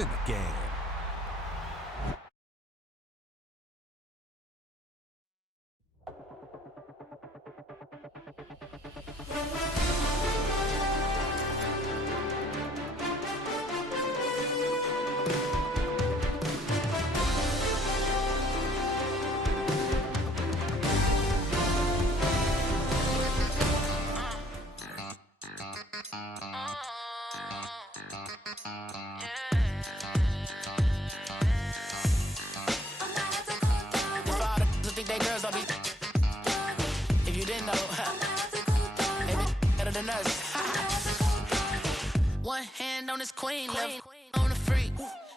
in the game. One hand on his queen, left on the freak.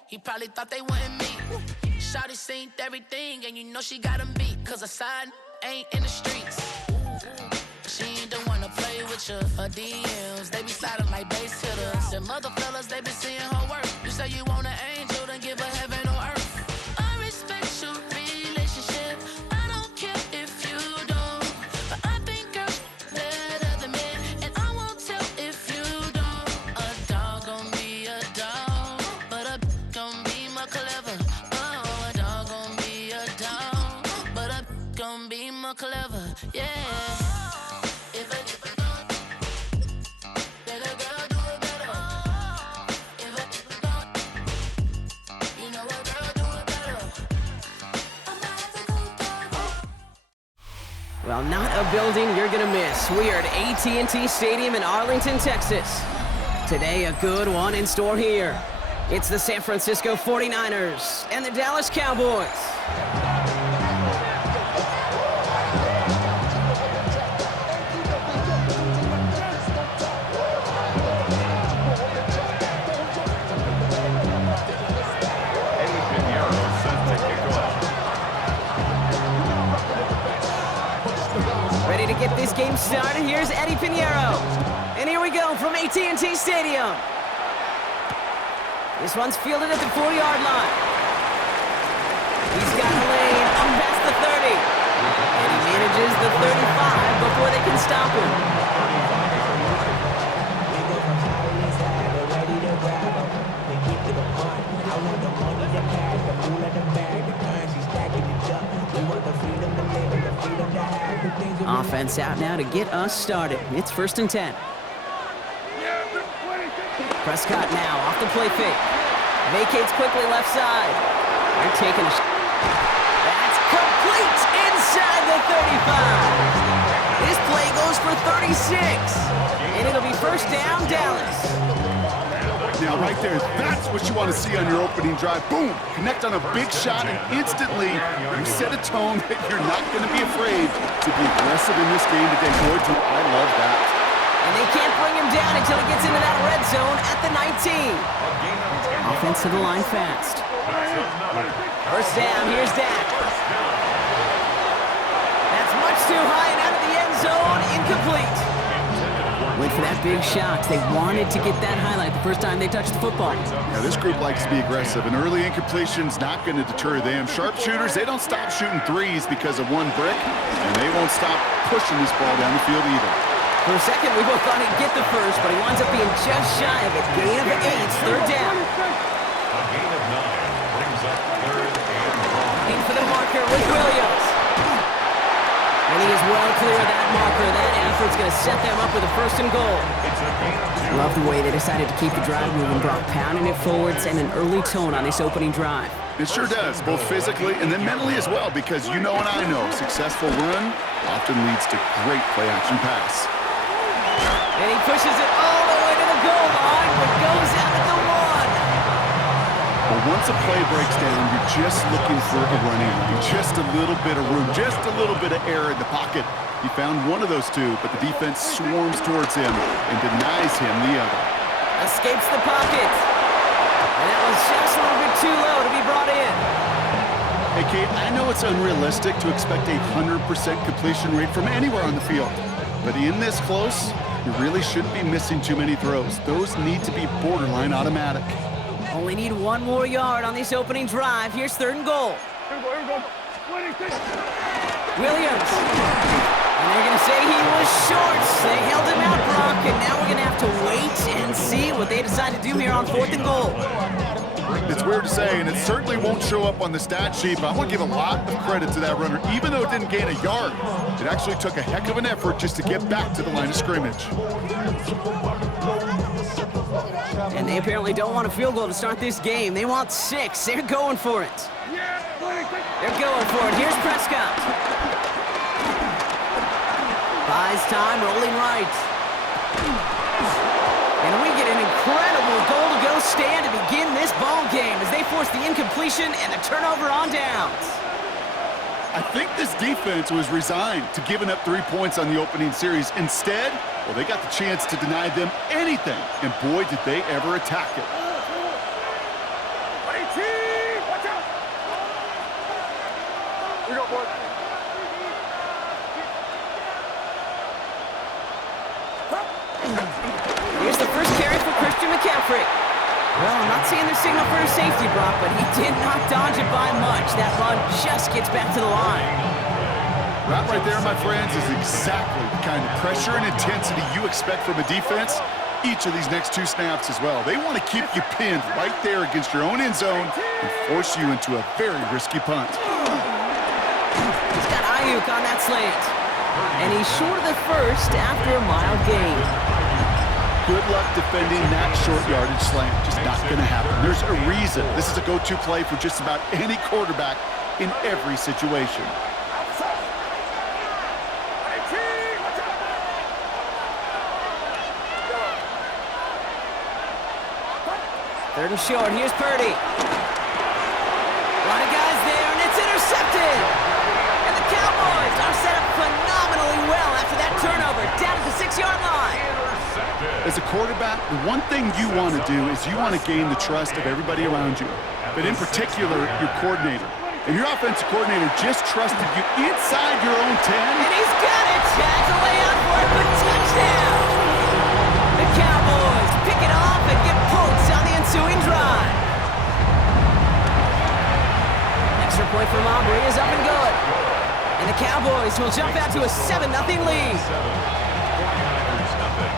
He probably thought they wanted me. Shawty seen everything, and you know she got him beat. Cause her side ain't in the streets. She ain't the one to play with you. Her DMs, they be sliding like base hitters. And mother fellas, they be seeing her work. You say you want an angel, then give her heaven on earth. I respect your relationship. I don't care if you don't. But I think girls better than men. And I won't tell if you don't. A dog gon' be a dog, but a gon' be more clever. Oh, a dog gon' be a dog, but a gon' be more clever. Yeah. Well, not a building you're gonna miss. We are at AT&T Stadium in Arlington, Texas. Today, a good one in store here. It's the San Francisco 49ers and the Dallas Cowboys. Ready to get this game started, here's Eddie Pinheiro. And here we go from AT&T Stadium. This one's fielded at the 4-yard line. He's got a lane up past the 30. And he manages the 35 before they can stop him. Offense out now to get us started. It's 1st and 10. Prescott now off the play fake. Vacates quickly left side. They're taking a That's complete inside the 35. This play goes for 36. And it'll be 1st down, Dallas. Now, right there, that's what you want to see on your opening drive. Boom! Connect on a big shot, and instantly you set a tone that you're not going to be afraid to be aggressive in this game today. Boy, do I love that. And they can't bring him down until he gets into that red zone at the 19. Offense to the line fast. 1st down, here's Dak. That's much too high and out of the end zone, incomplete. Went for that big shot. They wanted to get that highlight the first time they touched the football. Now, this group likes to be aggressive, and early incompletion's not going to deter them. Sharpshooters, they don't stop shooting threes because of one brick, and they won't stop pushing this ball down the field either. For a second, we both thought he'd get the first, but he winds up being just shy of a gain of 8, 3rd down. A gain of 9 brings up 3rd and long. In for the marker with Williams. And he is well clear of that marker. That effort's going to set them up with a 1st and goal. Love the way they decided to keep the drive moving, Brock, pounding it forwards and an early tone on this opening drive. It sure does, both physically and then mentally as well, because you know and I know successful run often leads to great play-action pass. And he pushes it all the way to the goal line, but goes out at the 1. But once a play breaks down, you're just looking for a running lane, just a little bit of room, just a little bit of air in the pocket. He found one of those two, but the defense swarms towards him and denies him the other. Escapes the pocket. And that was just a little bit too low to be brought in. Hey, Kate, I know it's unrealistic to expect a 100% completion rate from anywhere on the field. But in this close, you really shouldn't be missing too many throws. Those need to be borderline automatic. Only need 1 more yard on this opening drive. Here's 3rd and goal. Williams. And they're going to say he was short. They held him out, Brock, and now we're going to have to wait and see what they decide to do here on 4th and goal. weird to say, and it certainly won't show up on the stat sheet, but I want to give a lot of credit to that runner. Even though it didn't gain a yard, it actually took a heck of an effort just to get back to the line of scrimmage. And they apparently don't want a field goal to start this game. They want 6. They're going for it. They're going for it. Here's Prescott. Buys time, rolling right. And we get an incredible goal-to-go stand to begin this ball game as they force the incompletion and the turnover on downs. I think this defense was resigned to giving up 3 points on the opening series. Instead, well, they got the chance to deny them anything, and boy, did they ever attack it. Watch out! We got one. Here's the first carry for Christian McCaffrey. Well, I'm not seeing the signal for a safety, Brock, but he did not dodge it by much. That run just gets back to the line. That right there, my friends, is exactly the kind of pressure and intensity you expect from a defense each of these next 2 snaps as well. They want to keep you pinned right there against your own end zone and force you into a very risky punt. He's got Ayuk on that slant. And he's short of the first after a mild gain. Good luck defending that short yardage slant. Just not going to happen. There's a reason this is a go-to play for just about any quarterback in every situation. Third and short, here's Purdy. A lot of guys there, and it's intercepted. And the Cowboys are set up phenomenally well after that turnover, down at the 6-yard line. As a quarterback, the one thing you want to do is you want to gain the trust of everybody around you, but in particular, your coordinator. And your offensive coordinator just trusted you inside your own 10. And he's got it. Tags a way out for it, but touchdown. The Cowboys pick it off and get points on the ensuing drive. Extra point from Aubrey is up and good. And the Cowboys will jump out to a 7-0 lead. 49ers nothing.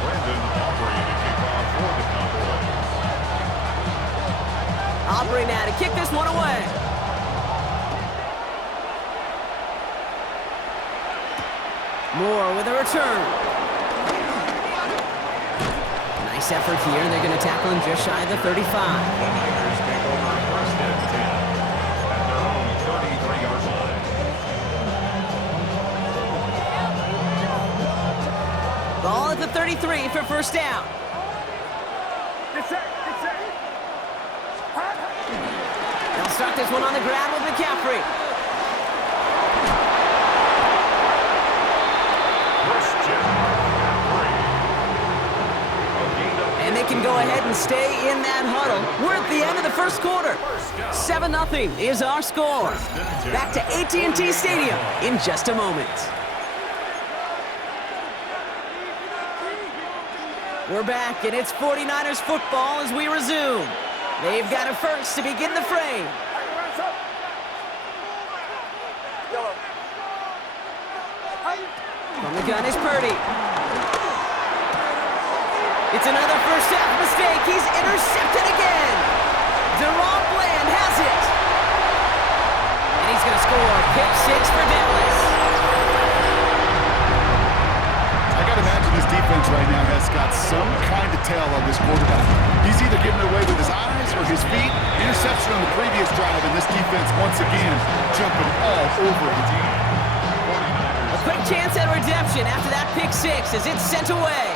Brandon Aubrey to kick off for the Cowboys. Aubrey now to kick this one away. Moore with a return. Nice effort here. They're going to tackle him just shy of the 35. The Niners take over first and 10 at their own 33-yard line. Ball at the 33 for first down. They'll start this one on the ground with McCaffrey. And they can go ahead and stay in that huddle. We're at the end of the first quarter. 7-0 is our score. Back to AT&T Stadium in just a moment. We're back, and it's 49ers football as we resume. They've got a first to begin the frame. From the gun is Purdy. It's another first half mistake. He's intercepted again. Deron Bland has it. And he's going to score. Pick 6 for Dallas. I got to imagine this defense right now has got some kind of tail on this quarterback. He's either giving it away with his eyes or his feet. Interception on the previous drive, and this defense once again jumping all over him. A quick chance at redemption after that pick 6 as it's sent away.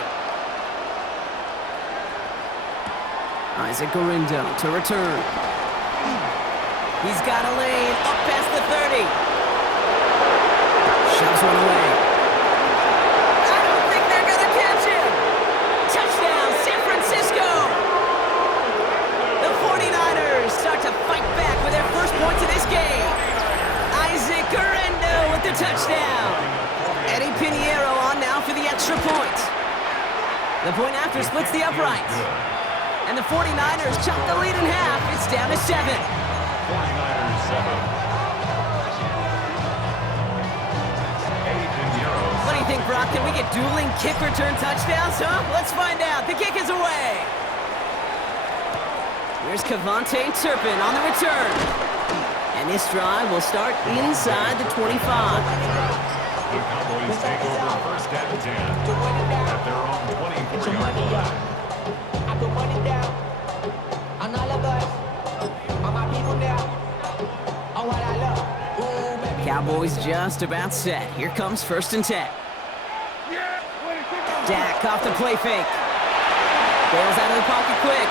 Isaac Gorindo to return. He's got a lane up past the 30. Shoves one away. I don't think they're going to catch him. Touchdown, San Francisco. The 49ers start to fight back with their first points of this game. Isaac Gorindo with the touchdown. Eddie Pinheiro on now for the extra point. The point after splits the uprights. And the 49ers chop the lead in half. It's down to 7. 49ers 7. What do you think, Brock? Can we get dueling kick return touchdowns, huh? Let's find out. The kick is away. Here's Cavante Turpin on the return. And this drive will start inside the 25. The Cowboys take over first and 10 at their own 24-yard line. I put money down on all of us, on my people now, on what I love. Ooh, baby. Cowboys just about set. Here comes 1st and 10. Dak off the play fake. Bails out of the pocket quick.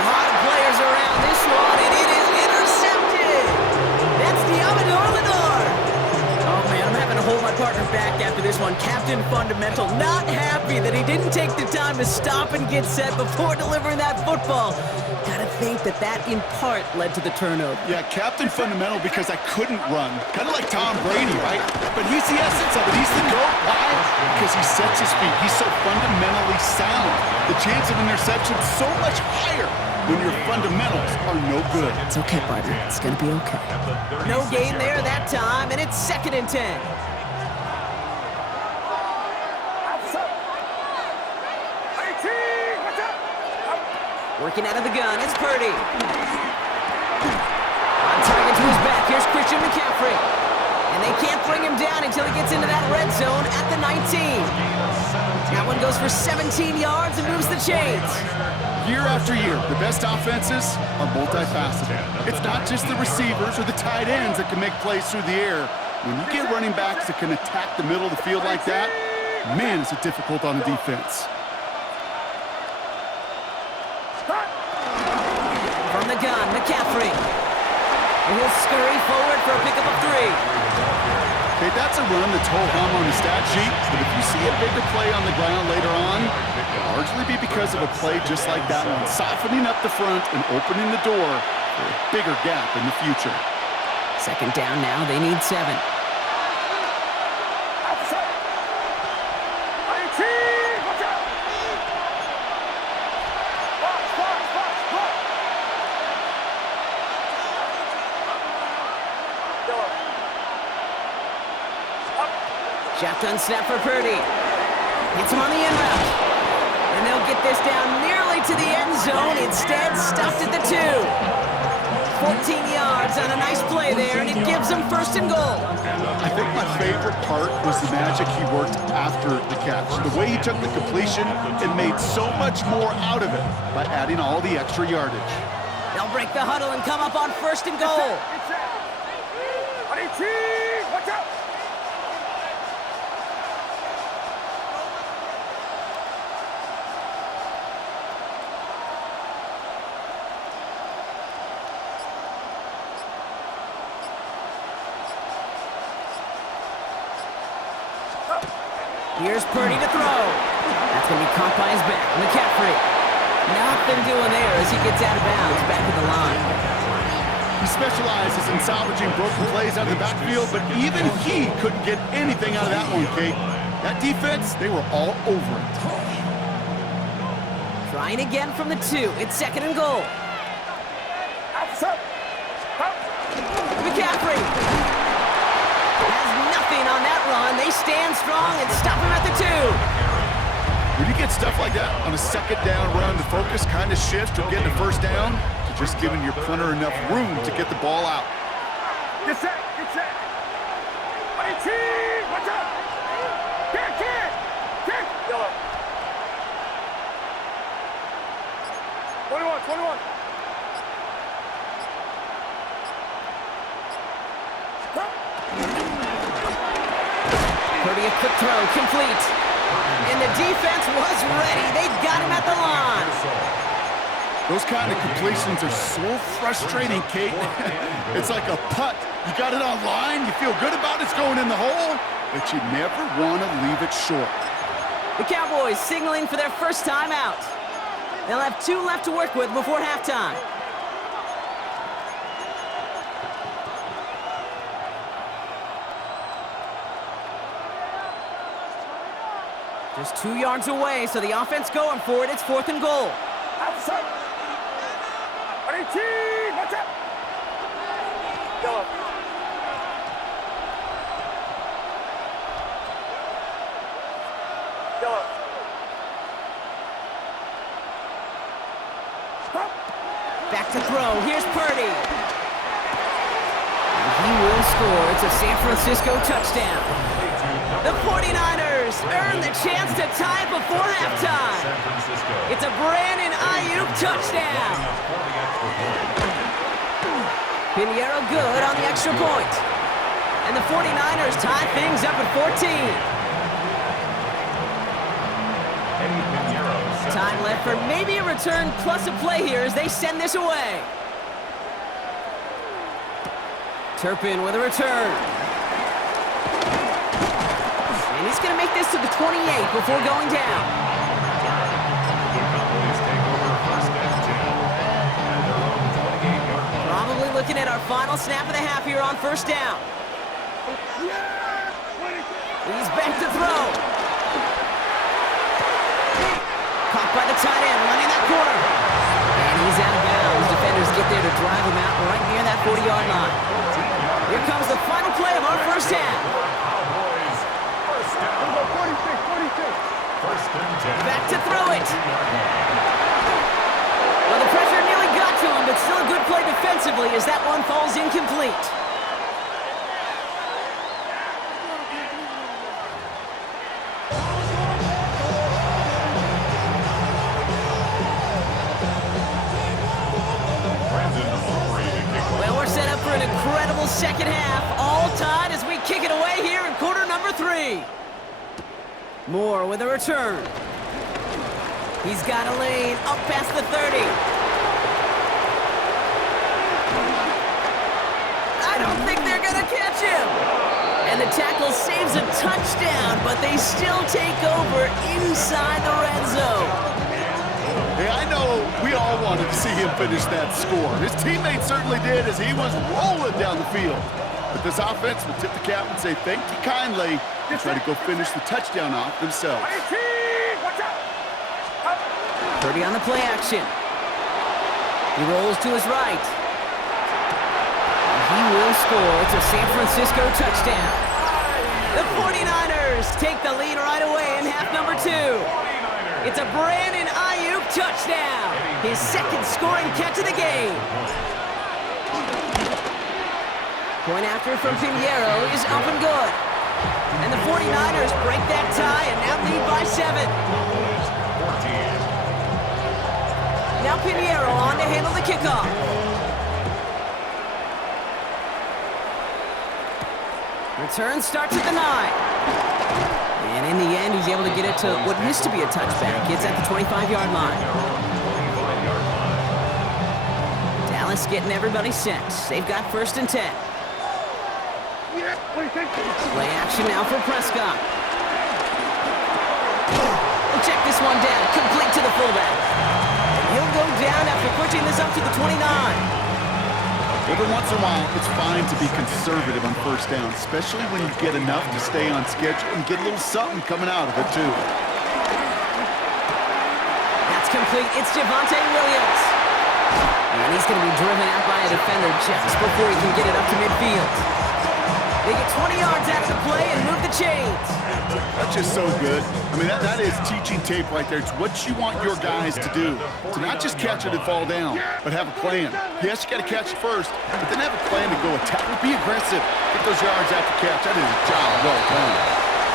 A lot of players around this one, and it is intercepted. That's Diamador Lenore. Oh, man, I'm having to hold my partner back after this one. Captain Fundamental not happy that he didn't take the time to stop and get set before delivering that football. Gotta think that in part led to the turnover. Yeah, Captain Fundamental because I couldn't run. Kind of like Tom Brady, right? But he's the essence of it. He's the GOAT. Why? Because he sets his feet. He's so fundamentally sound. The chance of interception is so much higher when your fundamentals are no good. It's okay, partner. It's gonna be okay. No gain there that time, and it's 2nd and 10. Working out of the gun, it's Purdy. On target to his back, here's Christian McCaffrey. And they can't bring him down until he gets into that red zone at the 19. That one goes for 17 yards and moves the chains. Year after year, the best offenses are multifaceted. It's not just the receivers or the tight ends that can make plays through the air. When you get running backs that can attack the middle of the field like that, man, is it difficult on the defense. From the gun, McCaffrey. And he'll scurry forward for a pickup of 3. Okay, that's a run that's ho-hum on the stat sheet, but if you see a bigger play on the ground later on, it'll largely be because of a play just like that one, softening up the front and opening the door for a bigger gap in the future. 2nd down now, they need 7. Shotgun snap for Purdy. Hits him on the in route. And they'll get this down nearly to the end zone. Instead, stuffed at the 2. 14 yards on a nice play there, and it gives them 1st and goal. I think my favorite part was the magic he worked after the catch. The way he took the completion and made so much more out of it by adding all the extra yardage. They'll break the huddle and come up on 1st and goal. Watch out! Here's Purdy to throw. That's going to be caught by his back. McCaffrey. Nothing doing there as he gets out of bounds back at the line. He specializes in salvaging broken plays out of the backfield, but even he couldn't get anything out of that one, Kate. That defense, they were all over it. Trying again from the 2. It's 2nd and goal. McCaffrey has nothing on that run. They stand strong and stop him at the 2. When you get stuff like that on a 2nd down run, the focus kind of shifts from getting a 1st down to just giving your punter enough room to get the ball out. Get set! Get set! Watch out! Kick! Yellow. 21. Purdy, a quick throw, complete. And the defense was ready. They got him at the line. Those kind of completions are so frustrating, Kate. It's like a putt. You got it on line, you feel good about it's going in the hole, but you never want to leave it short. The Cowboys signaling for their first time out. They'll have 2 left to work with before halftime. Just 2 yards away, so the offense going for it. It's 4th and goal. Outside! Watch out! Yellow. Back to throw. Here's Purdy. And he will score. It's a San Francisco touchdown. The 49ers earn the chance to tie it before halftime. San Francisco. It's a Brandon Ayuk touchdown. Pinheiro good on the extra point. And the 49ers tie things up at 14. Time left for maybe a return plus a play here as they send this away. Turpin with a return. And he's going to make this to the 28 before going down. The Cowboys take over first and 10 at their own 28-yard line. Probably looking at our final snap of the half here on first down. He's back to throw. Caught by the tight end, running that corner. And he's out of bounds. Defenders get there to drive him out right near that 40-yard line. Here comes the final play of our first half. Cowboys, first down. 46. First and 10. Back to throw it. Well, the pressure nearly got to him, but still a good play defensively as that one falls incomplete. Well, we're set up for an incredible second half. All tied as we kick it away here in quarter number 3. Moore with a return. He's got a lane up past the 30. I don't think they're going to catch him. And the tackle saves a touchdown, but they still take over inside the red zone. Hey, I know we all wanted to see him finish that score. His teammates certainly did as he was rolling down the field. But this offense will tip the cap and say thank you kindly and try to go finish the touchdown off themselves. Watch out. Purdy on the play action. He rolls to his right. And he will score. It's a San Francisco touchdown. The 49ers take the lead right away in half number 2. It's a Brandon Ayuk touchdown. His second scoring catch of the game. Point after from Pinheiro is up and good. And the 49ers break that tie and now lead by 7. Now Pinheiro on to handle the kickoff. Return starts at the 9. And in the end, he's able to get it to what used to be a touchback. It's at the 25-yard line. Dallas getting everybody set. They've got first and 10. Play action now for Prescott. We'll check this one down. Complete to the fullback. And he'll go down after pushing this up to the 29. Every once in a while, it's fine to be conservative on first down, especially when you get enough to stay on schedule and get a little something coming out of it, too. That's complete. It's Javonte Williams. And he's going to be driven out by a defender just before he can get it up to midfield. They get 20 yards out of the play and move the chains. That's just so good. I mean, that is teaching tape right there. It's what you want your guys to do. To not just catch it and fall down, but have a plan. Yes, you got to catch it first, but then have a plan to go attack. Be aggressive. Get those yards after catch. That is a job well done.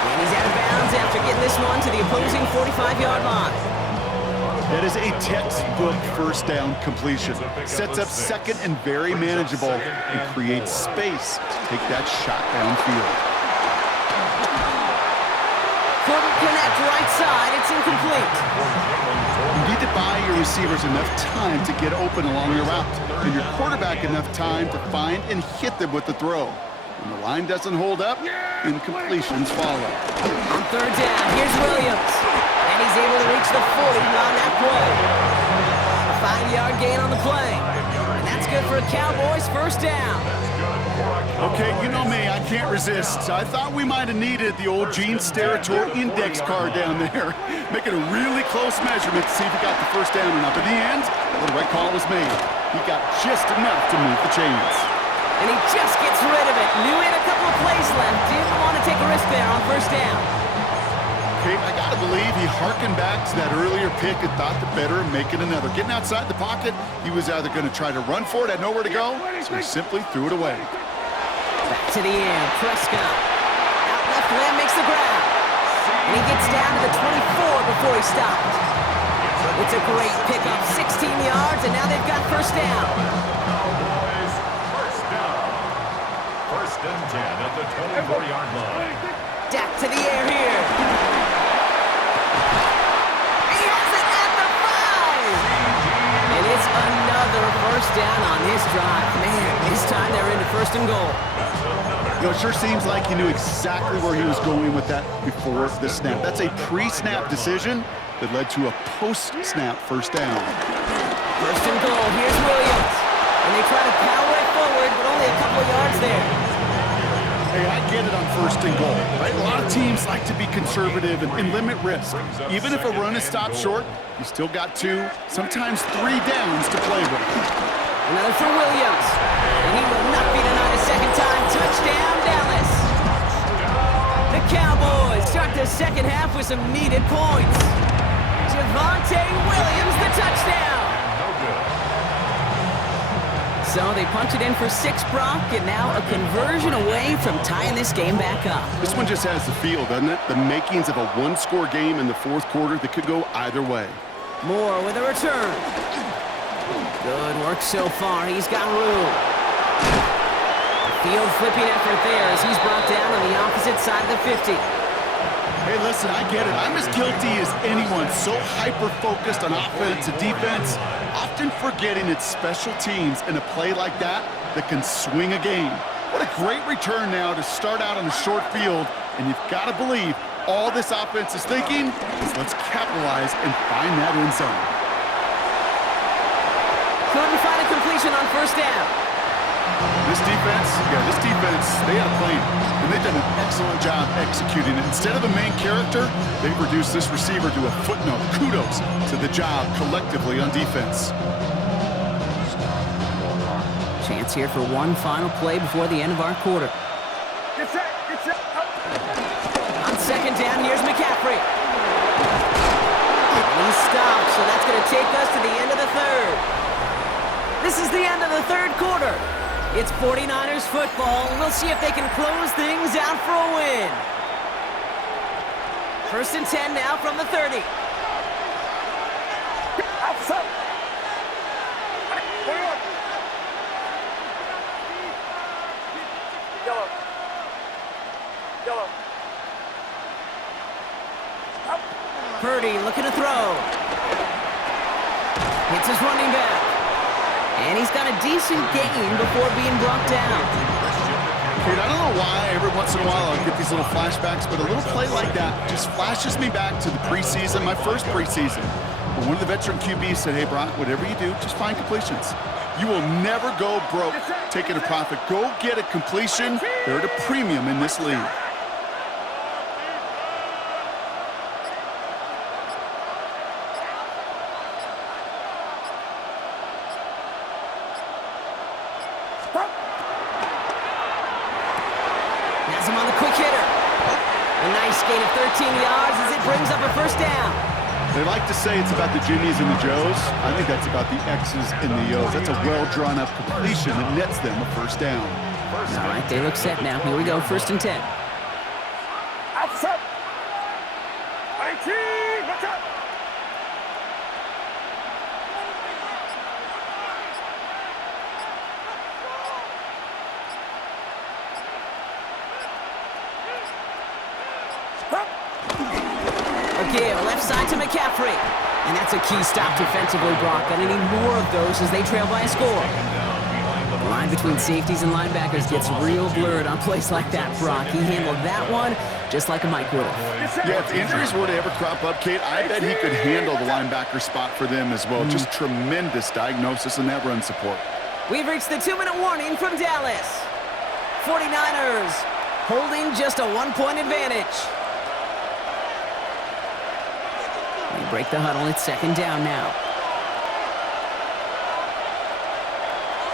And he's out of bounds after getting this one to the opposing 45-yard line. That is a textbook first down completion. Sets up second and very manageable and creates space to take that shot downfield. Couldn't connect right side. It's incomplete. You need to buy your receivers enough time to get open along your route, and your quarterback enough time to find and hit them with the throw. When the line doesn't hold up, incompletions follow. On third down, here's Williams. And he's able to reach the 40 on that play. A 5-yard gain on the play. And that's good for a Cowboys first down. Okay, you know me, I can't resist. I thought we might have needed the old Gene Steratore index card down there. Making a really close measurement to see if he got the first down or not. But in the end, the right call was made. He got just enough to move the chains. And he just gets rid of it. Knew he had a couple of plays left. Didn't want to take a risk there on first down. Kate, I gotta believe he harkened back to that earlier pick and thought the better of making another. Getting outside the pocket, he was either going to try to run for it, had nowhere to go, so he simply threw it away. Back to the air, Prescott. Out left, Lamb makes the grab. And he gets down to the 24 before he stopped. It's a great pickup, 16 yards, and now they've got first down. Cowboys, first down. First and 10 at the 24-yard line. Dak to the air here. He has it at the 5. And it's another first down on this drive. Man, this time they're into first and goal. You know, it sure seems like he knew exactly where he was going with that before the snap. That's a pre-snap decision that led to a post-snap first down. First and goal, here's Williams. And they try to power it forward, but only a couple of yards there. Hey, I get it on first and goal, right? A lot of teams like to be conservative and limit risk. Even if a run is stopped short, you still got 2, sometimes 3 downs to play with. Another for Williams. And he will not be denied a second time. Touchdown, Dallas. The Cowboys start the second half with some needed points. Javonte Williams, the touchdown. No good. So they punch it in for 6, Brock, and now a conversion away from tying this game back up. This one just has the feel, doesn't it? The makings of a one-score game in the fourth quarter that could go either way. Moore with a return. Good work so far. He's got room. Field flipping effort there as he's brought down on the opposite side of the 50. Hey, listen, I get it. I'm as guilty as anyone. So hyper-focused on offense and defense, often forgetting it's special teams in a play like that can swing a game. What a great return now to start out on a short field, and you've got to believe all this offense is thinking is let's capitalize and find that end zone. Couldn't find a completion on first down. This defense, they had a plan, and they've done an excellent job executing it. Instead of a main character, they've reduced this receiver to a footnote. Kudos to the job collectively on defense. Chance here for one final play before the end of our quarter. Get set, get set. On second down, here's McCaffrey. And he's stopped, so that's going to take us to the end of the third. This is the end of the third quarter. It's 49ers football. We'll see if they can close things out for a win. First and 10 now from the 30. Outside. 21. Yellow. Yellow. Up. Purdy looking to throw. Hits his running back. And he's got a decent gain before being brought down. Kate, I don't know why every once in a while I'll get these little flashbacks, but a little play like that just flashes me back to the preseason, my first preseason. When one of the veteran QBs said, hey, Brock, whatever you do, just find completions. You will never go broke taking a profit. Go get a completion. They're at a premium in this league. Has him on the quick hitter. A nice gain of 13 yards as it brings up a first down. They like to say it's about the Jimmies and the Joes. I think that's about the X's and the O's. That's a well-drawn-up completion that nets them a first down. All right, they look set now. Here we go, first and 10. Outside. 19. Watch out. Again, left side to McCaffrey. And that's a key stop defensively, Brock. Gonna need more of those as they trail by a score. The line between safeties and linebackers gets real blurred on plays like that, Brock. He handled that one just like a Mike would have. Yeah, if injuries were to ever crop up, Kate, I bet he could handle the linebacker spot for them as well. Just tremendous diagnosis in that run support. We've reached the 2-minute warning from Dallas. 49ers holding just a 1-point advantage. We break the huddle. It's second down now.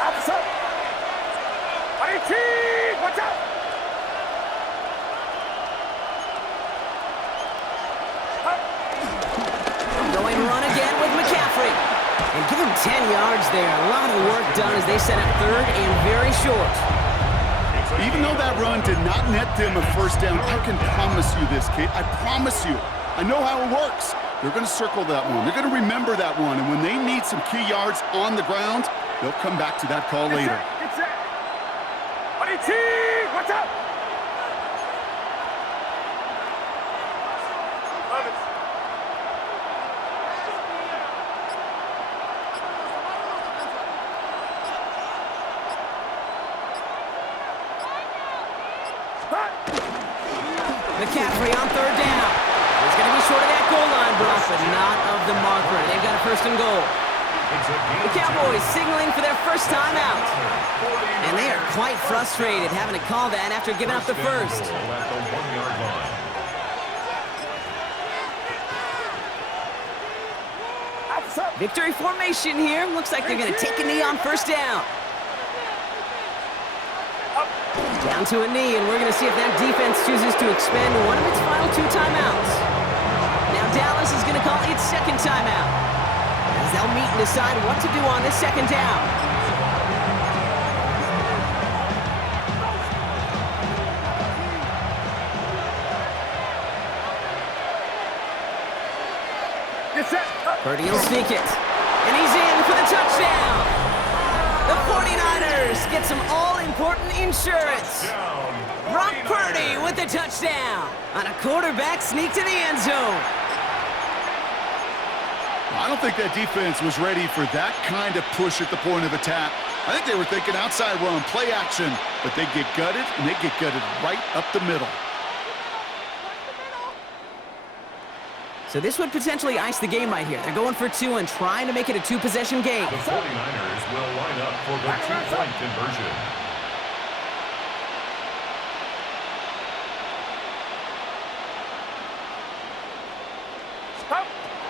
Outside. 18. Watch out. 10 yards there. A lot of work done as they set up third and very short. Even though that run did not net them a first down, I can promise you this, Kate. I promise you. I know how it works. They're going to circle that one. They're going to remember that one. And when they need some key yards on the ground, they'll come back to that call later. It's it. Watch out. McCaffrey on third down. He's going to be short of that goal line, Brock, but not of the marker. They've got a first and goal. The Cowboys signaling for their first time out. And they are quite frustrated having to call that after giving up the first. Victory formation here. Looks like they're going to take a knee on first down. Down to a knee, and we're going to see if that defense chooses to expend one of its final 2 timeouts. Now Dallas is going to call its second timeout, as they'll meet and decide what to do on this second down. Purdy will sneak it, and he's in for the touchdown. The 49ers get some all-important insurance. Brock Purdy with the touchdown on a quarterback sneak to the end zone. I don't think that defense was ready for that kind of push at the point of attack. I think they were thinking outside run, play action, but they get gutted, and they get gutted right up the middle. So this would potentially ice the game right here. They're going for 2 and trying to make it a 2-possession game. The 49ers will line up for the 2-point conversion.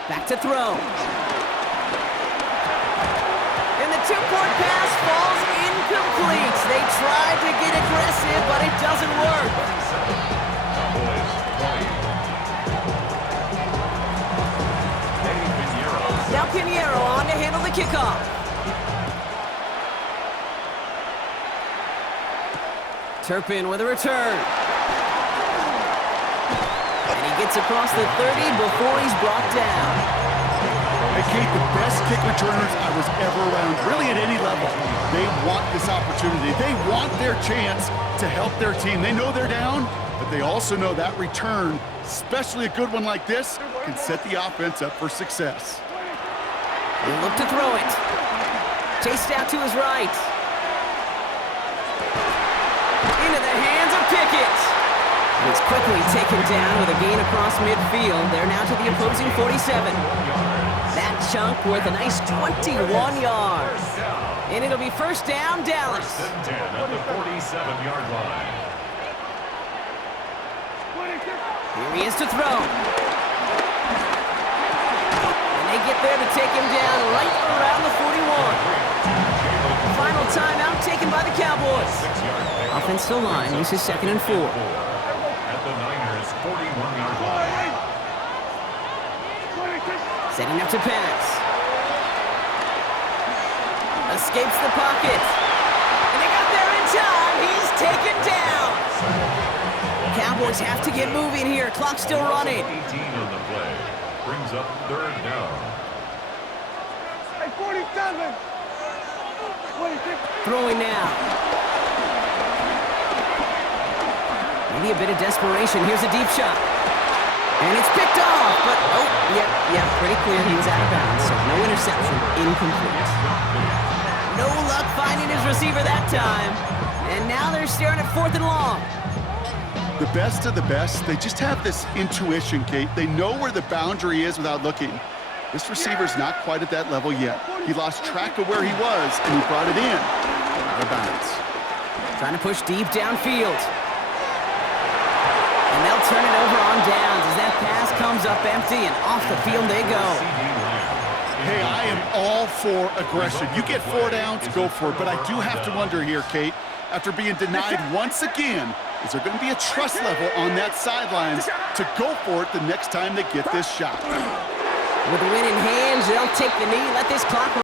Back to throw. And the 2-point pass falls incomplete. They tried to get aggressive, but it doesn't work. Now Pinheiro on to handle the kickoff. Turpin with a return. And he gets across the 30 before he's brought down. Hey, Kate, the best kick returners I was ever around, really at any level. They want this opportunity. They want their chance to help their team. They know they're down, but they also know that return, especially a good one like this, can set the offense up for success. He'll look to throw it. Chased out to his right. Into the hands of Pickett. He's quickly taken down with a gain across midfield. They're now to the opposing 47. That chunk worth a nice 21 yards. And it'll be first down, Dallas. 10 at the 47-yard line. Here he is to throw. They get there to take him down right around the 41. Final timeout taken by the Cowboys. Offensive line, this is 2nd and 4. At the Niners' 41-yard line. Setting up to pass. Escapes the pocket. And they got there in time. He's taken down. Cowboys have to get moving here. Clock's still running. 18 on the play. Brings up third down. Hey, 47. Throwing now. Maybe a bit of desperation. Here's a deep shot. And it's picked off, but yeah, pretty clear he was out of bounds. So no interception, incomplete. No luck finding his receiver that time. And now they're staring at 4th and long. The best of the best, they just have this intuition, Kate. They know where the boundary is without looking. This receiver's not quite at that level yet. He lost track of where he was, and he brought it in. Out of bounds. Trying to push deep downfield. And they'll turn it over on downs as that pass comes up empty, and off the field they go. Hey, I am all for aggression. You get 4 downs, go for it. But I do have to wonder here, Kate, after being denied once again, is there going to be a trust level on that sidelines to go for it the next time they get this shot? With the win in hand, they'll take the knee, let this clock